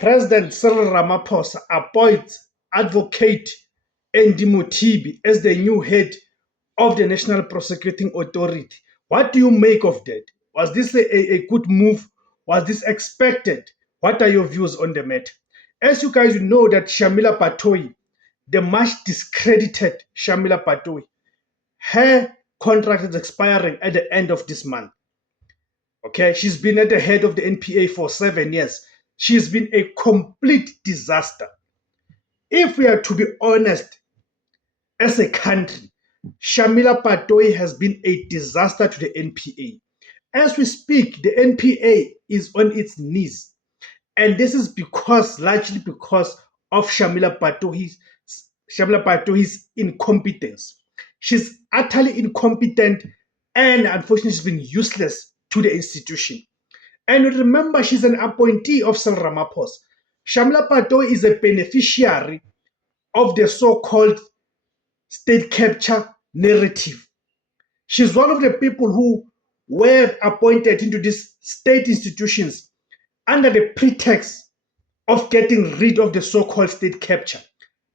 President Cyril Ramaphosa appoints Advocate Andy Mothibi as the new head of the National Prosecuting Authority. What do you make of that? Was this a good move? Was this expected? What are your views on the matter? As you guys know that Shamila Patoi, the much discredited Shamila Patoi, her contract is expiring at the end of this month. Okay, she's been at the head of the NPA for 7 years. She's been a complete disaster. If we are to be honest, as a country, Shamila Patoi has been a disaster to the NPA. As we speak, the NPA is on its knees. And this is largely because of Shamila Patoi's incompetence. She's utterly incompetent and unfortunately she's been useless to the institution. And remember, she's an appointee of Cyril Ramaphosa. Shamila Patoi is a beneficiary of the so-called state capture narrative. She's one of the people who were appointed into these state institutions under the pretext of getting rid of the so-called state capture.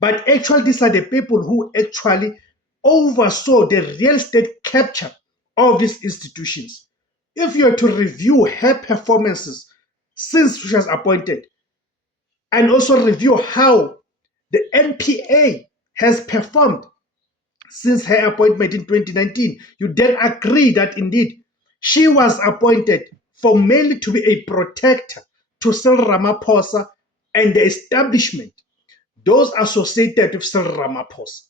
But actually, these are the people who actually oversaw the real state capture of these institutions. If you are to review her performances since she was appointed, and also review how the NPA has performed since her appointment in 2019, you then agree that indeed she was appointed for mainly to be a protector to Cyril Ramaphosa and the establishment, those associated with Cyril Ramaphosa.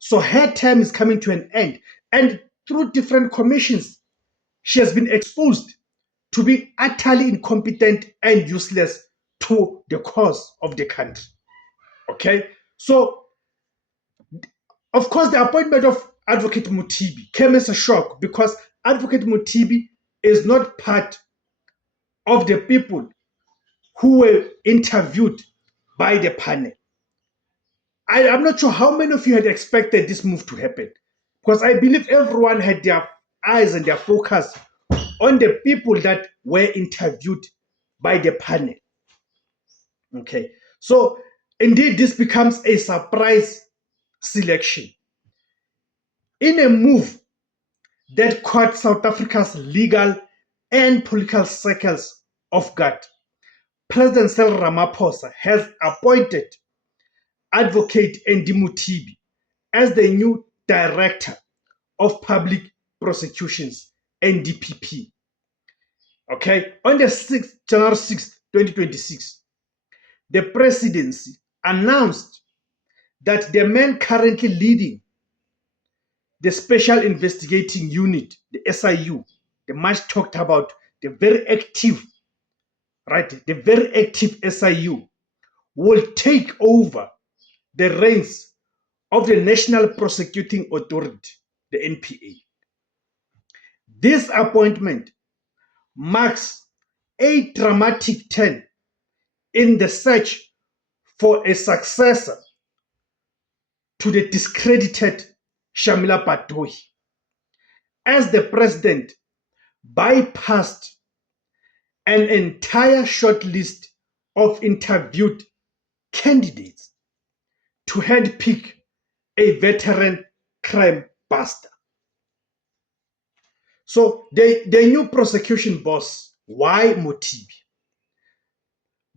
So her term is coming to an end, and through different commissions, she has been exposed to be utterly incompetent and useless to the cause of the country. Okay, so of course, the appointment of Advocate Mothibi came as a shock because Advocate Mothibi is not part of the people who were interviewed by the panel. I'm not sure how many of you had expected this move to happen, because I believe everyone had their eyes and their focus on the people that were interviewed by the panel. Okay, so indeed this becomes a surprise selection in a move that caught South Africa's legal and political circles off guard. President Cyril Ramaphosa has appointed Advocate Andy Mothibi as the new Director of Public Prosecutions, NDPP. Okay, on the 6th, January 6, 2026, the presidency announced that the man currently leading the Special Investigating Unit, the SIU, the much talked about, the very active SIU, will take over the reins of the National Prosecuting Authority, the NPA. This appointment marks a dramatic turn in the search for a successor to the discredited Shamila Patoi, as the president bypassed an entire short list of interviewed candidates to handpick a veteran crime buster. So the new prosecution boss, why Mothibi?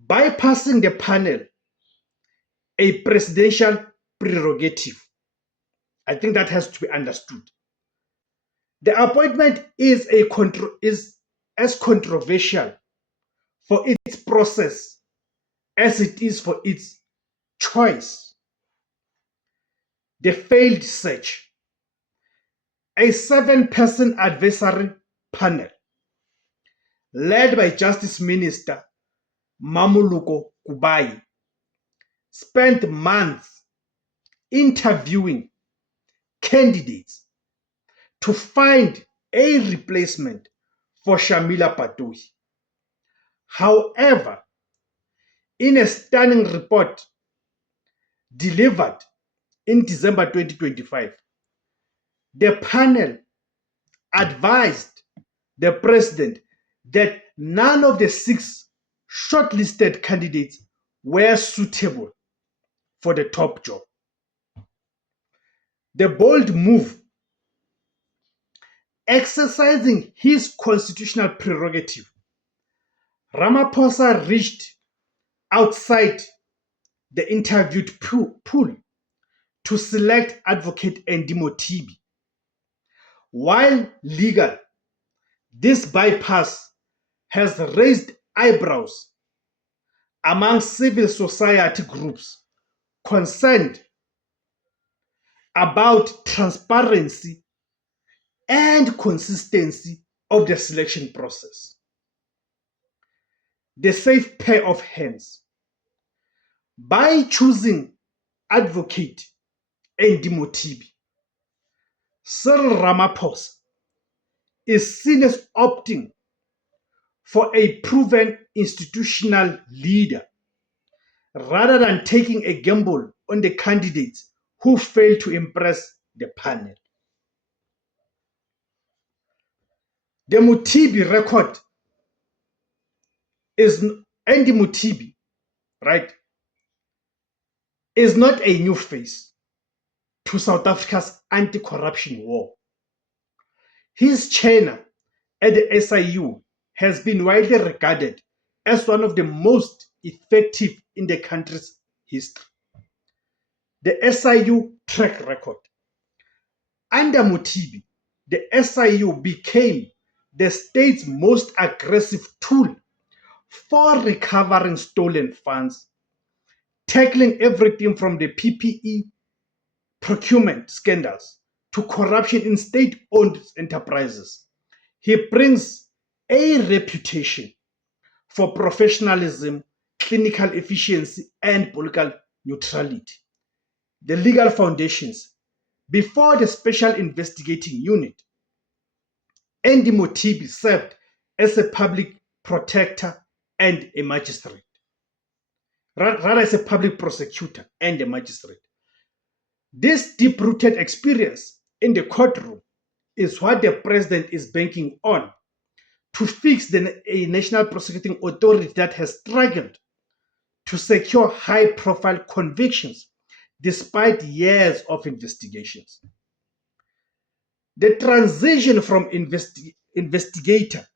Bypassing the panel, a presidential prerogative. I think that has to be understood. The appointment is as controversial for its process as it is for its choice. The failed search. A 7-person advisory panel led by Justice Minister Mamuluko Kubayi spent months interviewing candidates to find a replacement for Shamila Patoi. However, in a stunning report delivered in December 2025, the panel advised the president that none of the 6 shortlisted candidates were suitable for the top job. The bold move, exercising his constitutional prerogative, Ramaphosa reached outside the interviewed pool to select Advocate Andy Mothibi. While legal, this bypass has raised eyebrows among civil society groups concerned about transparency and consistency of the selection process. The safe pair of hands. By choosing Advocate Andy Mothibi, Cyril Ramaphosa is seen as opting for a proven institutional leader rather than taking a gamble on the candidates who failed to impress the panel. The Mothibi record is Andy Mothibi, right, is not a new face to South Africa's anti-corruption war. His tenure at the SIU has been widely regarded as one of the most effective in the country's history. The SIU track record. Under Mothibi, the SIU became the state's most aggressive tool for recovering stolen funds, tackling everything from the PPE procurement scandals to corruption in state-owned enterprises. He brings a reputation for professionalism, clinical efficiency, and political neutrality. The legal foundations. Before the Special Investigating Unit, Andy Mothibi served as a public protector and a magistrate. Rather, as a public prosecutor and a magistrate. This deep-rooted experience in the courtroom is what the president is banking on to fix a national prosecuting authority that has struggled to secure high-profile convictions despite years of investigations. The transition from investigator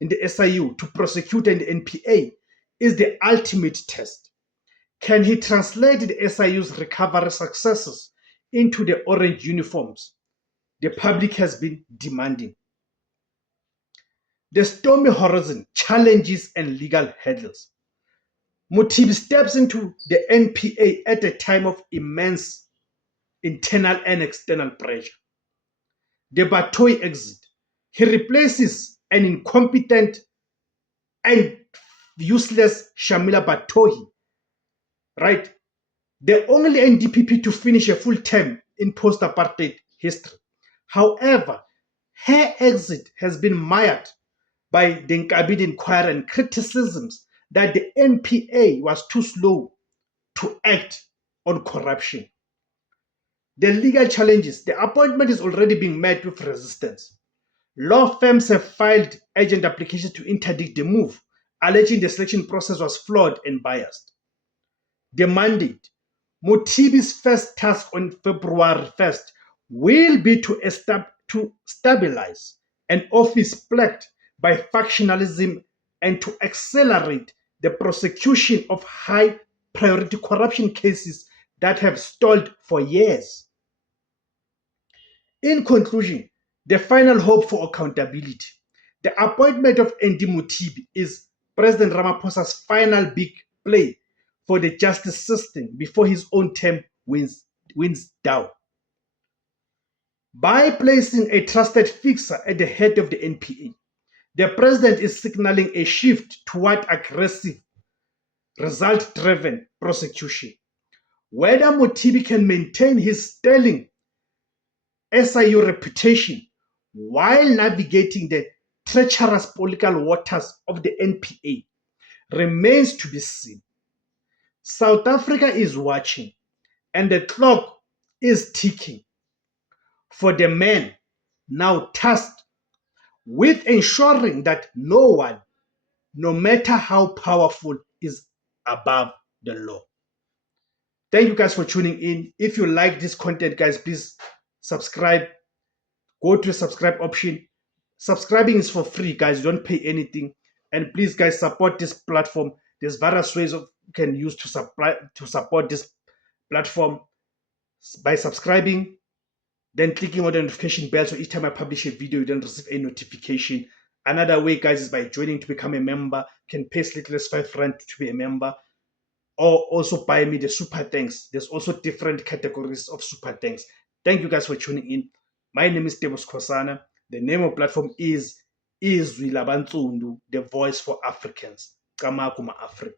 in the SIU to prosecutor in the NPA is the ultimate test. Can he translate the SIU's recovery successes into the orange uniforms the public has been demanding? The stormy horizon, challenges, and legal hurdles. Mothibi steps into the NPA at a time of immense internal and external pressure. The Batohi exit. He replaces an incompetent and useless Shamila Batohi, right? The only NDPP to finish a full term in post-apartheid history. However, her exit has been mired by the Nkabit inquiry and criticisms that the NPA was too slow to act on corruption. The legal challenges. The appointment is already being met with resistance. Law firms have filed urgent applications to interdict the move, alleging the selection process was flawed and biased. The mandate. Mothibi's first task on February 1st will be to stabilize an office plagued by factionalism and to accelerate the prosecution of high-priority corruption cases that have stalled for years. In conclusion, the final hope for accountability. The appointment of Andy Mothibi is President Ramaphosa's final big play for the justice system before his own term winds down. By placing a trusted fixer at the head of the NPA, the president is signaling a shift toward aggressive, result-driven prosecution. Whether Mothibi can maintain his sterling SIU reputation while navigating the treacherous political waters of the NPA remains to be seen. South Africa is watching, and the clock is ticking for the man now tasked with ensuring that no no matter how powerful, is above the law. Thank you guys for tuning in. If you like this content, guys, please subscribe. Go to the subscribe option. Subscribing is for free, guys. You don't pay anything. And please, guys, support this platform. There's various ways you can use to support this platform by subscribing, then clicking on the notification bell so each time I publish a video, you don't receive a notification. Another way, guys, is by joining to become a member. You can pay as little as R5 to be a member, or also buy me the super thanks. There's also different categories of super thanks. Thank you guys for tuning in. My name is Tebos Khosana. The name of the platform is Izwi Labantundu, the voice for Africans. Kamakuma Africa.